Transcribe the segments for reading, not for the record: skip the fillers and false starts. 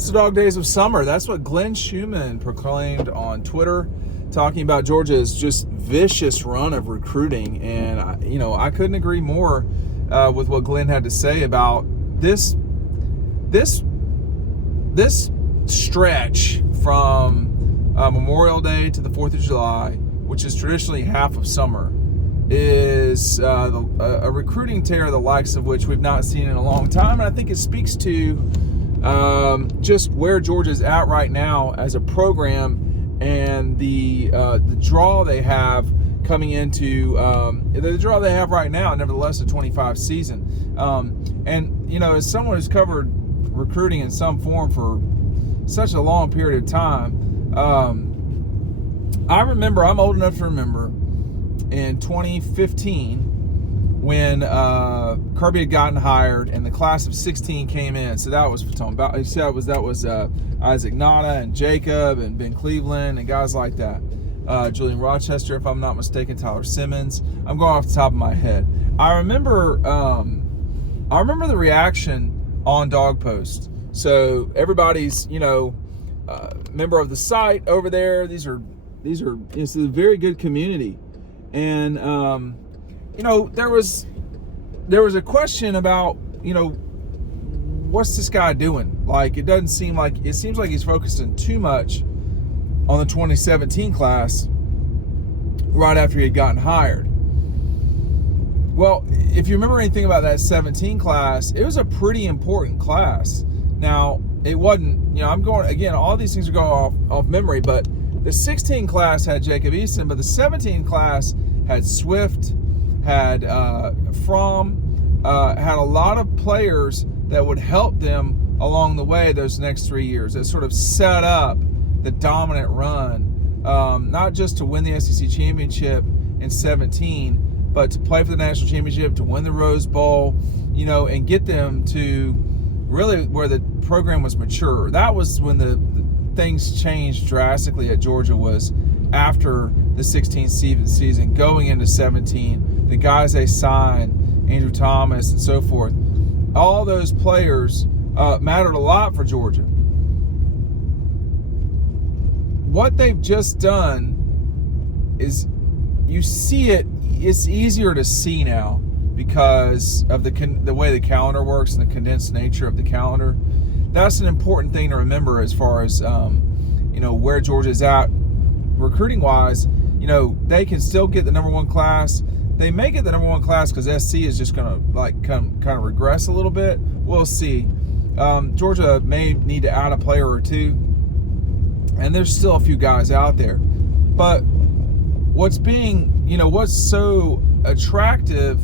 It's the dog days of summer. That's what Glenn Schumann proclaimed on Twitter, talking about Georgia's just vicious run of recruiting. And, I couldn't agree more with what Glenn had to say about this stretch from Memorial Day to the 4th of July, which is traditionally half of summer, is a recruiting tear, the likes of which we've not seen in a long time. And I think it speaks to just where Georgia's at right now as a program, and the draw they have coming into the draw they have right now, nevertheless, the 25 season. As someone who's covered recruiting in some form for such a long period of time, I'm old enough to remember in 2015 when Kirby had gotten hired and the class of 16 came in. So that was Isaac Nada and Jacob and Ben Cleveland and guys like that. Julian Rochester, if I'm not mistaken, Tyler Simmons. I'm going off the top of my head. I remember the reaction on Dawg Post. So everybody's, member of the site over there. It's a very good community. And there was a question about, what's this guy doing? Like, it seems like he's focusing too much on the 2017 class right after he had gotten hired. Well, if you remember anything about that 17 class, it was a pretty important class. Now, it wasn't, I'm going, again, all these things are going off memory, but the 16 class had Jacob Easton, but the 17 class had Swift, had Fromm, had a lot of players that would help them along the way those next 3 years. That sort of set up the dominant run, not just to win the SEC championship in 17, but to play for the national championship, to win the Rose Bowl, and get them to really where the program was mature. That was when the things changed drastically at Georgia, was after the 16th season, going into 17, the guys they signed, Andrew Thomas and so forth, all those players mattered a lot for Georgia. What they've just done is, you see it's easier to see now because of the way the calendar works and the condensed nature of the calendar. That's an important thing to remember as far as where Georgia's at recruiting wise. They can still get the number one class. They may get the number one class because SC is just going to kind of regress a little bit. We'll see. Georgia may need to add a player or two, and there's still a few guys out there. But what's so attractive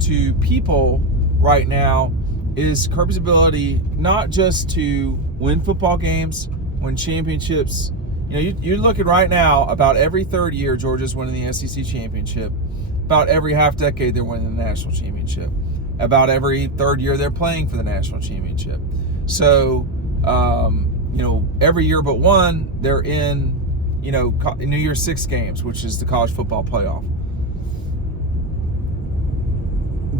to people right now is Kirby's ability not just to win football games, win championships. You're looking right now, about every third year Georgia's winning the SEC championship. About every half decade they're winning the national championship. About every third year they're playing for the national championship. So, every year but one, they're in, New Year's Six games, which is the college football playoff.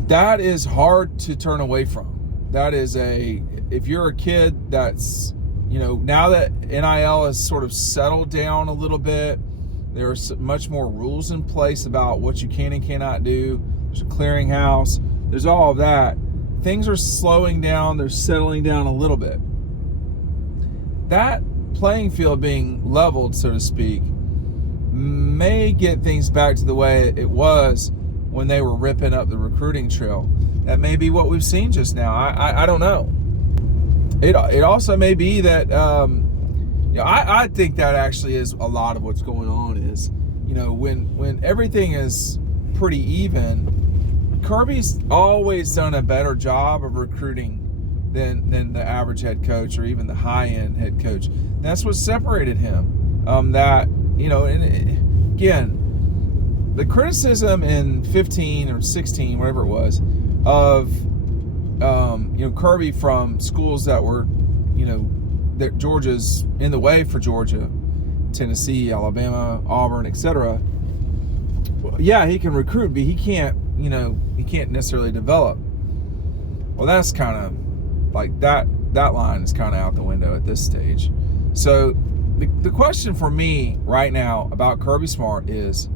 That is hard to turn away from. That is if you're a kid that's, now that NIL has sort of settled down a little bit, there's much more rules in place about what you can and cannot do. There's a clearinghouse. There's all of that. Things are slowing down. They're settling down a little bit. That playing field being leveled, so to speak, may get things back to the way it was when they were ripping up the recruiting trail. That may be what we've seen just now. I don't know. It also may be that I think that actually is a lot of what's going on. Is when everything is pretty even, Kirby's always done a better job of recruiting than the average head coach or even the high-end head coach. That's what separated him. And again, the criticism in 15 or 16, whatever it was, of Kirby from schools that were, that Georgia's in the way for Georgia, Tennessee, Alabama, Auburn, etc. Well, yeah, he can recruit, but he can't necessarily develop. Well, that's kind of like that that line is kind of out the window at this stage. So the question for me right now about Kirby Smart is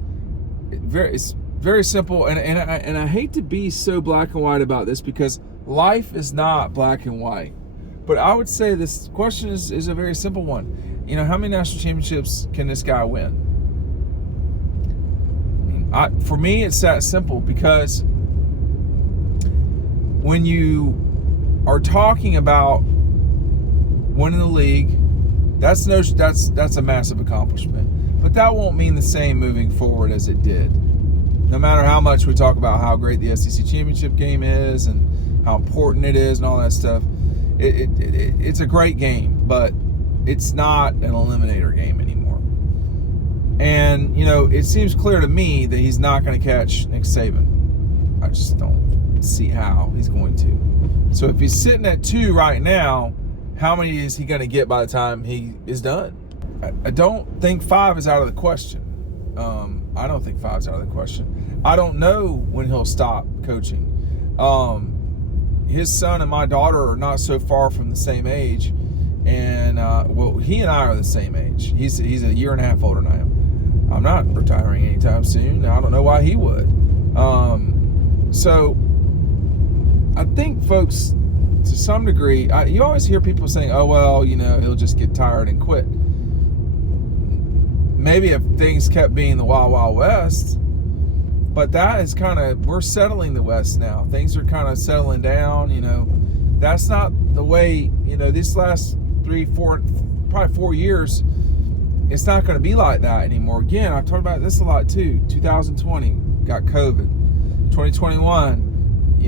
it's very simple, and I hate to be so black and white about this because life is not black and white. But I would say this question is a very simple one. How many national championships can this guy win? For me, it's that simple, because when you are talking about winning the league, that's a massive accomplishment. But that won't mean the same moving forward as it did. No matter how much we talk about how great the SEC championship game is and how important it is and all that stuff, it's a great game, but it's not an eliminator game anymore. And, it seems clear to me that he's not going to catch Nick Saban. I just don't see how he's going to. So if he's sitting at 2 right now, how many is he going to get by the time he is done? I don't think 5 is out of the question. I don't think 5 is out of the question. I don't know when he'll stop coaching. His son and my daughter are not so far from the same age. And, he and I are the same age. He's a year and a half older than I am. I'm not retiring anytime soon. I don't know why he would. So I think, folks, to some degree, you always hear people saying, oh, well, he'll just get tired and quit. Maybe if things kept being the Wild Wild West, but that is we're settling the West now. Things are kind of settling down, That's not the way, these last 3, 4, probably 4 years, it's not going to be like that anymore. Again, I've talked about this a lot too. 2020, got COVID. 2021,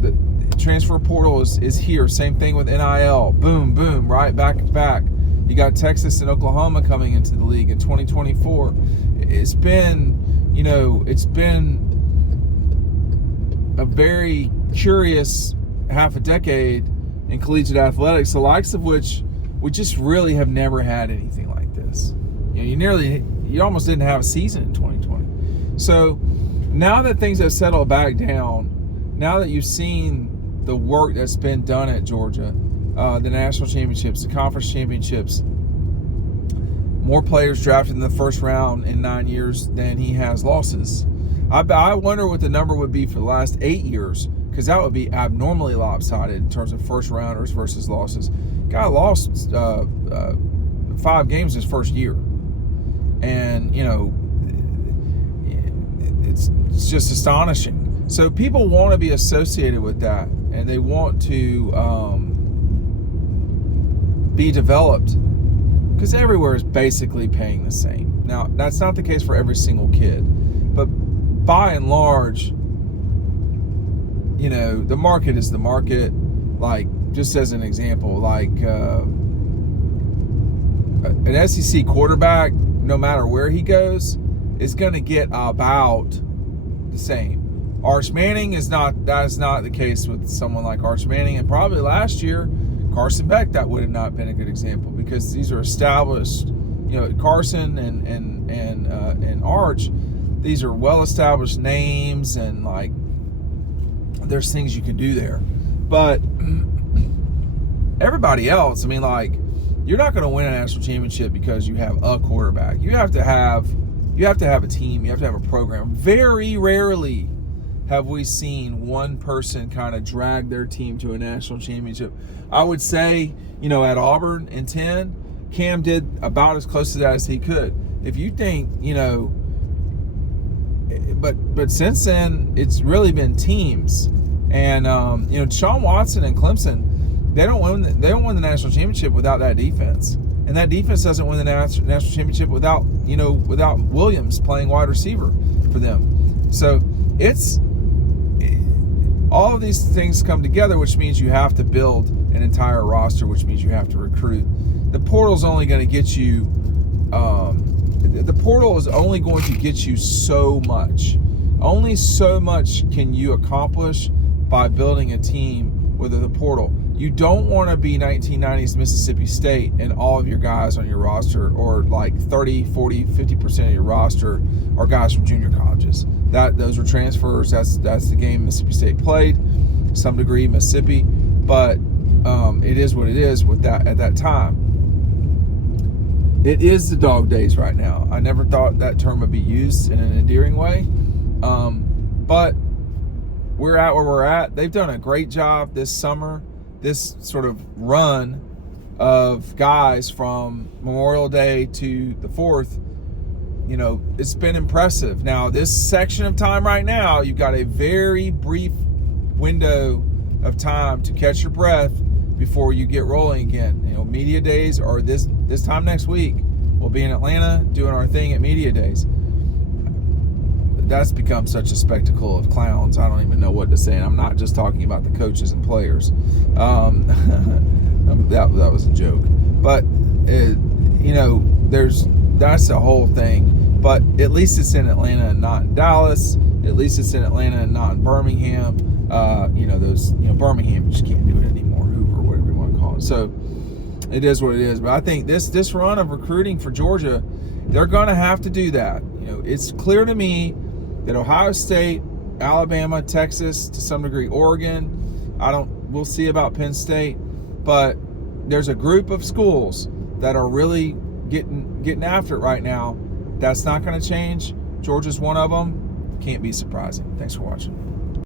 the transfer portal is here. Same thing with NIL. Boom, boom, right back to back. You got Texas and Oklahoma coming into the league in 2024. It's been a very curious half a decade in collegiate athletics, the likes of which we just really have never had anything like this. You almost didn't have a season in 2020. So now that things have settled back down, now that you've seen the work that's been done at Georgia, the national championships, the conference championships, more players drafted in the first round in 9 years than he has losses. I wonder what the number would be for the last 8 years, because that would be abnormally lopsided in terms of first rounders versus losses. Guy lost 5 games his first year. And, it's just astonishing. So people want to be associated with that, and they want to be developed, because everywhere is basically paying the same. Now, that's not the case for every single kid, but by and large, the market is the market. Like, just as an example, like an SEC quarterback, no matter where he goes, is going to get about the same. Arch Manning that is not the case with someone like Arch Manning, and probably last year, Carson Beck, that would have not been a good example, because these are established, Carson and Arch, these are well-established names, and like there's things you can do there. But everybody else, you're not going to win a national championship because you have a quarterback. You have to have a team. You have to have a program. Very rarely have we seen one person kind of drag their team to a national championship. I would say, at Auburn in 10, Cam did about as close to that as he could. If you think, but since then, it's really been teams. And, Deshaun Watson and Clemson, they don't win the national championship without that defense. And that defense doesn't win the national championship without Williams playing wide receiver for them. So all of these things come together, which means you have to build an entire roster, which means you have to recruit. The portal's only going to get you, the portal is only going to get you so much. Only so much can you accomplish by building a team with the portal. You don't want to be 1990s Mississippi State and all of your guys on your roster, or like 30, 40, 50% of your roster are guys from junior colleges. Those were transfers. That's the game Mississippi State played, to some degree Mississippi. But it is what it is with that at that time. It is the dog days right now. I never thought that term would be used in an endearing way, but we're at where we're at. They've done a great job this summer, this sort of run of guys from Memorial Day to the 4th. You know, it's been impressive. Now, this section of time right now, you've got a very brief window of time to catch your breath before you get rolling again. You know, media days are this time next week. We'll be in Atlanta doing our thing at media days. That's become such a spectacle of clowns. I don't even know what to say. And I'm not just talking about the coaches and players. That was a joke. But you know, that's the whole thing. But at least it's in Atlanta and not in Dallas. At least it's in Atlanta and not in Birmingham. Birmingham, you just can't do it anymore. Hoover, whatever you want to call it. So it is what it is. But I think this run of recruiting for Georgia, they're going to have to do that. You know, it's clear to me that Ohio State, Alabama, Texas, to some degree Oregon, we'll see about Penn State, but there's a group of schools that are really getting after it right now. That's not going to change. Georgia's one of them. Can't be surprising. Thanks for watching.